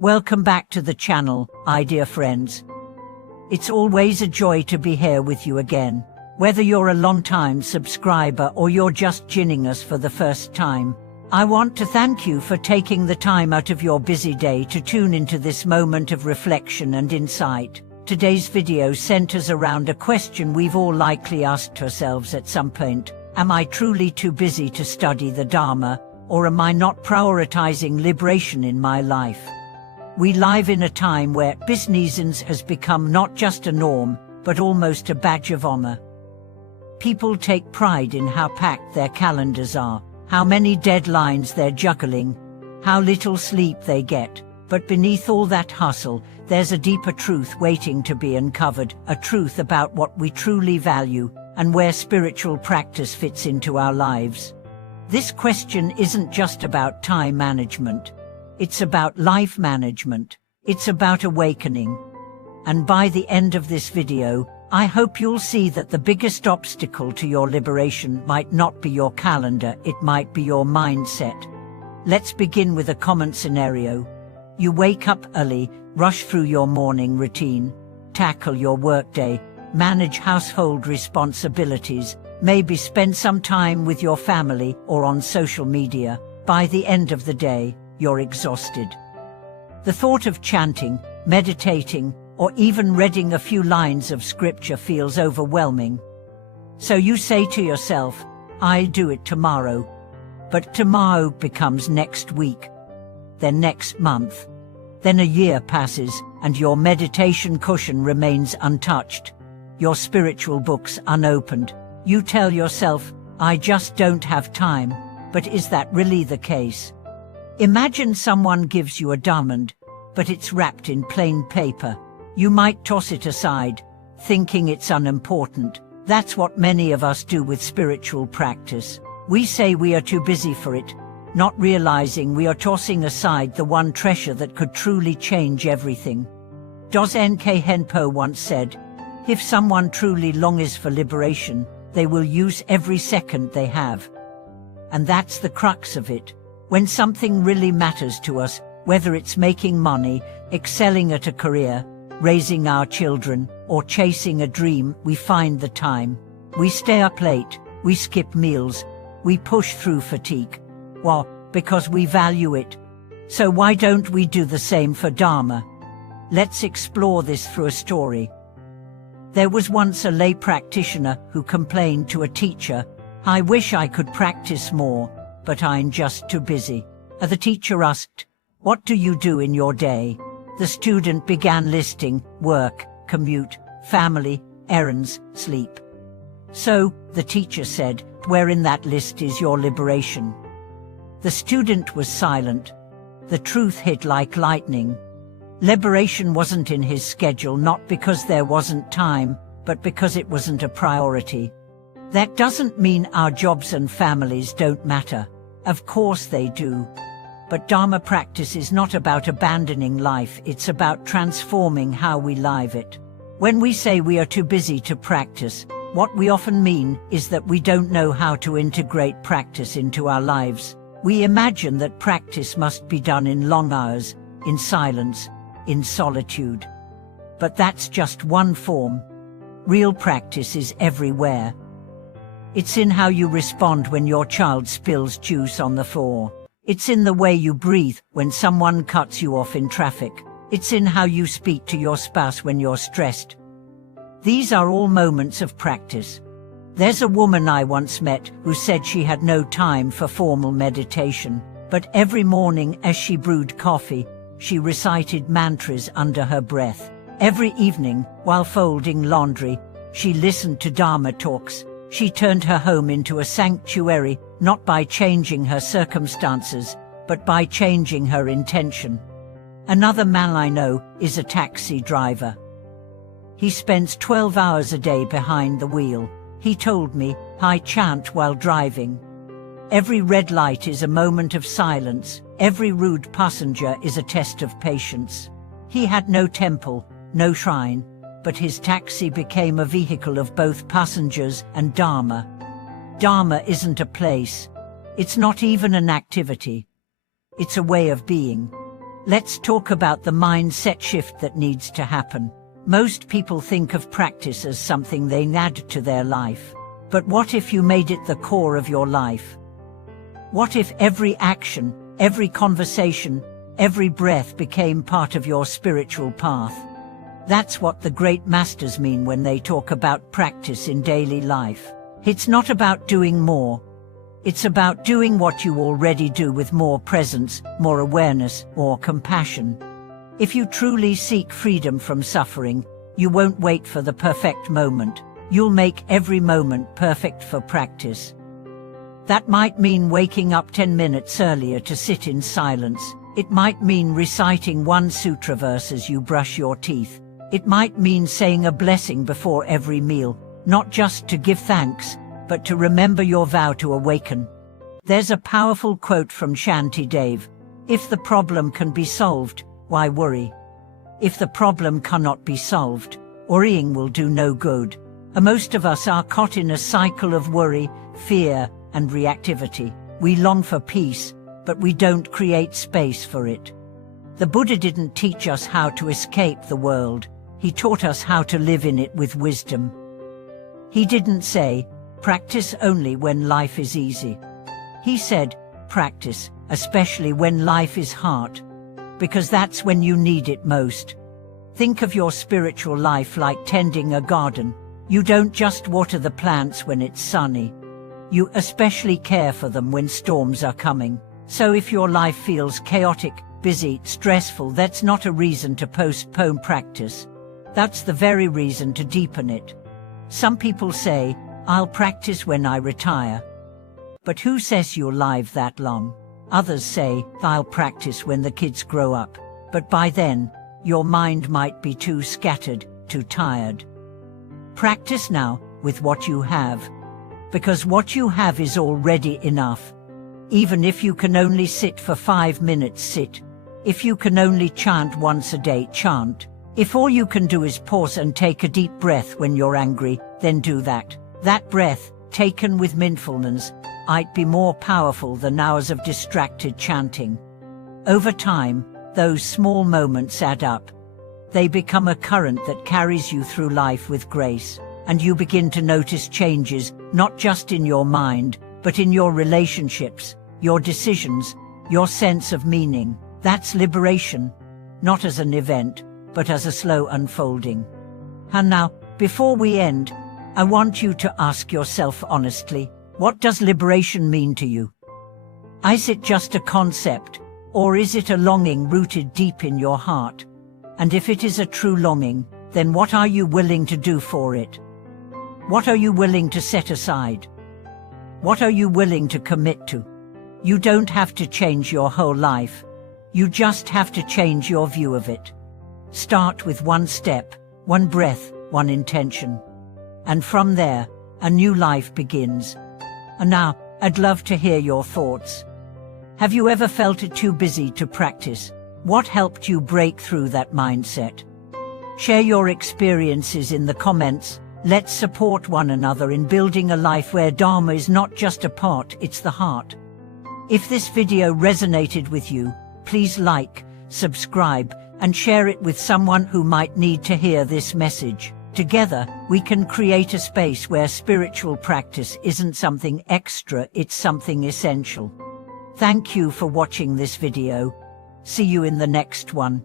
Welcome back to the channel, dear friends. It's always a joy to be here with you again. Whether you're a long-time subscriber or you're just joining us for the first time, I want to thank you for taking the time out of your busy day to tune into this moment of reflection and insight. Today's video centers around a question we've all likely asked ourselves at some point. Am I truly too busy to study the Dharma, or am I not prioritizing liberation in my life? We live in a time where business has become not just a norm, but almost a badge of honor. People take pride in how packed their calendars are, how many deadlines they're juggling, how little sleep they get. But beneath all that hustle, there's a deeper truth waiting to be uncovered, a truth about what we truly value and where spiritual practice fits into our lives. This question isn't just about time management. It's about life management. It's about awakening. And by the end of this video, I hope you'll see that the biggest obstacle to your liberation might not be your calendar, it might be your mindset. Let's begin with a common scenario. You wake up early, rush through your morning routine, tackle your workday, manage household responsibilities, maybe spend some time with your family or on social media. By the end of the day, you're exhausted. The thought of chanting, meditating, or even reading a few lines of scripture feels overwhelming. So you say to yourself, I'll do it tomorrow. But tomorrow becomes next week, then next month. Then a year passes, and your meditation cushion remains untouched, your spiritual books unopened. You tell yourself, I just don't have time. But is that really the case? Imagine someone gives you a diamond, but it's wrapped in plain paper. You might toss it aside, thinking it's unimportant. That's what many of us do with spiritual practice. We say we are too busy for it, not realizing we are tossing aside the one treasure that could truly change everything. Dozen-K Henpo once said, if someone truly longs for liberation, they will use every second they have. And that's the crux of it. When something really matters to us, whether it's making money, excelling at a career, raising our children, or chasing a dream, we find the time. We stay up late, we skip meals, we push through fatigue. Well, because we value it. So why don't we do the same for Dharma? Let's explore this through a story. There was once a lay practitioner who complained to a teacher, I wish I could practice more, but I'm just too busy. The teacher asked, what do you do in your day? The student began listing work, commute, family, errands, sleep. So, the teacher said, where in that list is your liberation? The student was silent. The truth hit like lightning. Liberation wasn't in his schedule, not because there wasn't time, but because it wasn't a priority. That doesn't mean our jobs and families don't matter. Of course they do. But Dharma practice is not about abandoning life, it's about transforming how we live it. When we say we are too busy to practice, what we often mean is that we don't know how to integrate practice into our lives. We imagine that practice must be done in long hours, in silence, in solitude. But that's just one form. Real practice is everywhere. It's in how you respond when your child spills juice on the floor. It's in the way you breathe when someone cuts you off in traffic. It's in how you speak to your spouse when you're stressed. These are all moments of practice. There's a woman I once met who said she had no time for formal meditation, but every morning as she brewed coffee, she recited mantras under her breath. Every evening, while folding laundry, she listened to Dharma talks. She turned her home into a sanctuary, not by changing her circumstances, but by changing her intention. Another man I know is a taxi driver. He spends 12 hours a day behind the wheel. He told me, I chant while driving. Every red light is a moment of silence. Every rude passenger is a test of patience. He had no temple, no shrine, but his taxi became a vehicle of both passengers and Dharma. Dharma isn't a place. It's not even an activity. It's a way of being. Let's talk about the mindset shift that needs to happen. Most people think of practice as something they add to their life. But what if you made it the core of your life? What if every action, every conversation, every breath became part of your spiritual path? That's what the great masters mean when they talk about practice in daily life. It's not about doing more. It's about doing what you already do with more presence, more awareness, or compassion. If you truly seek freedom from suffering, you won't wait for the perfect moment. You'll make every moment perfect for practice. That might mean waking up 10 minutes earlier to sit in silence. It might mean reciting one sutra verse as you brush your teeth. It might mean saying a blessing before every meal, not just to give thanks, but to remember your vow to awaken. There's a powerful quote from Shanti Dev: "If the problem can be solved, why worry? If the problem cannot be solved, worrying will do no good." Most of us are caught in a cycle of worry, fear, and reactivity. We long for peace, but we don't create space for it. The Buddha didn't teach us how to escape the world. He taught us how to live in it with wisdom. He didn't say, "Practice only when life is easy." He said, "Practice, especially when life is hard, because that's when you need it most." Think of your spiritual life like tending a garden. You don't just water the plants when it's sunny. You especially care for them when storms are coming. So if your life feels chaotic, busy, stressful, that's not a reason to postpone practice. That's the very reason to deepen it. Some people say, "I'll practice when I retire." But who says you'll live that long? Others say, "I'll practice when the kids grow up." But by then, your mind might be too scattered, too tired. Practice now, with what you have. Because what you have is already enough. Even if you can only sit for 5 minutes, sit. If you can only chant once a day, chant. If all you can do is pause and take a deep breath when you're angry, then do that. That breath, taken with mindfulness, might be more powerful than hours of distracted chanting. Over time, those small moments add up. They become a current that carries you through life with grace, and you begin to notice changes, not just in your mind, but in your relationships, your decisions, your sense of meaning. That's liberation, not as an event, but as a slow unfolding. And now, before we end, I want you to ask yourself honestly, what does liberation mean to you? Is it just a concept, or is it a longing rooted deep in your heart? And if it is a true longing, then what are you willing to do for it? What are you willing to set aside? What are you willing to commit to? You don't have to change your whole life. You just have to change your view of it. Start with one step, one breath, one intention. And from there, a new life begins. And now, I'd love to hear your thoughts. Have you ever felt it too busy to practice? What helped you break through that mindset? Share your experiences in the comments. Let's support one another in building a life where Dharma is not just a part, it's the heart. If this video resonated with you, please like, subscribe, and share it with someone who might need to hear this message. Together, we can create a space where spiritual practice isn't something extra, it's something essential. Thank you for watching this video. See you in the next one.